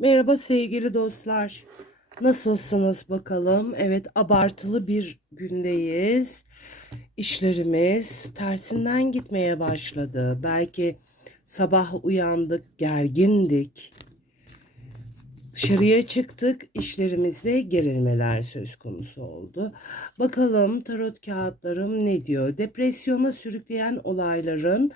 Merhaba sevgili dostlar. Nasılsınız bakalım? Evet, abartılı bir gündeyiz. İşlerimiz tersinden gitmeye başladı. Belki sabah uyandık, gergindik. Dışarıya çıktık, işlerimizde gerilmeler söz konusu oldu. Bakalım tarot kağıtlarım ne diyor? Depresyona sürükleyen olayların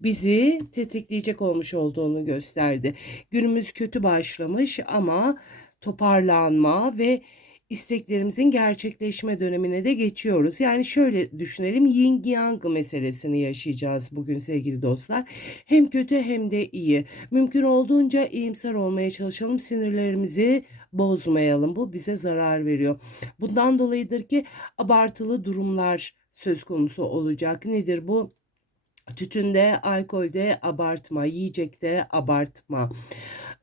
bizi tetikleyecek olmuş olduğunu gösterdi. Günümüz kötü başlamış ama toparlanma ve isteklerimizin gerçekleşme dönemine de geçiyoruz. Yani şöyle düşünelim yin yang meselesini yaşayacağız bugün sevgili dostlar. Hem kötü hem de iyi. Mümkün olduğunca iyimser olmaya çalışalım. Sinirlerimizi bozmayalım. Bu bize zarar veriyor. Bundan dolayıdır ki abartılı durumlar söz konusu olacak. Nedir bu? Tütünde, alkolde abartma, yiyecekte abartma,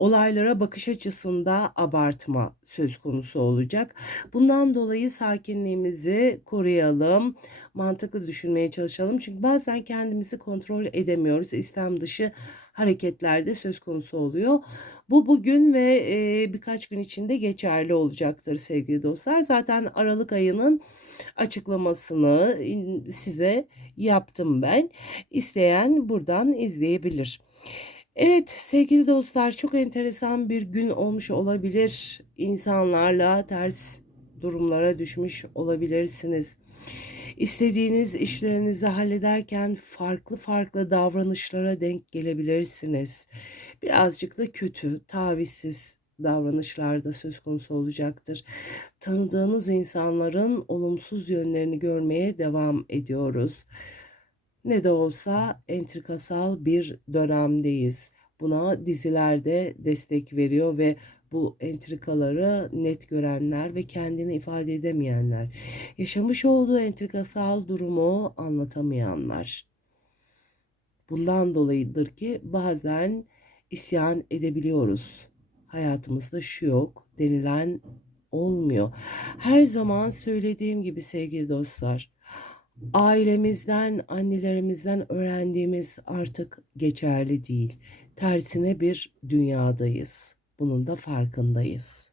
olaylara bakış açısında abartma söz konusu olacak. Bundan dolayı sakinliğimizi koruyalım, mantıklı düşünmeye çalışalım. Çünkü bazen kendimizi kontrol edemiyoruz. İstem dışı hareketlerde söz konusu oluyor. Bu bugün ve e, birkaç gün içinde geçerli olacaktır sevgili dostlar. Zaten Aralık ayının açıklamasını size yaptım ben. İsteyen buradan izleyebilir. Evet sevgili dostlar çok enteresan bir gün olmuş olabilir. İnsanlarla ters durumlara düşmüş olabilirsiniz. İstediğiniz işlerinizi hallederken farklı farklı davranışlara denk gelebilirsiniz. Birazcık da kötü, tavizsiz davranışlarda söz konusu olacaktır. Tanıdığınız insanların olumsuz yönlerini görmeye devam ediyoruz. Ne de olsa entrikasal bir dönemdeyiz. Buna dizilerde destek veriyor ve bu entrikaları net görenler ve kendini ifade edemeyenler, yaşamış olduğu entrikasal durumu anlatamayanlar. Bundan dolayıdır ki bazen isyan edebiliyoruz. Hayatımızda şu yok denilen olmuyor. Her zaman söylediğim gibi sevgili dostlar, ailemizden, annelerimizden öğrendiğimiz artık geçerli değil. Tersine bir dünyadayız. Bunun da farkındayız.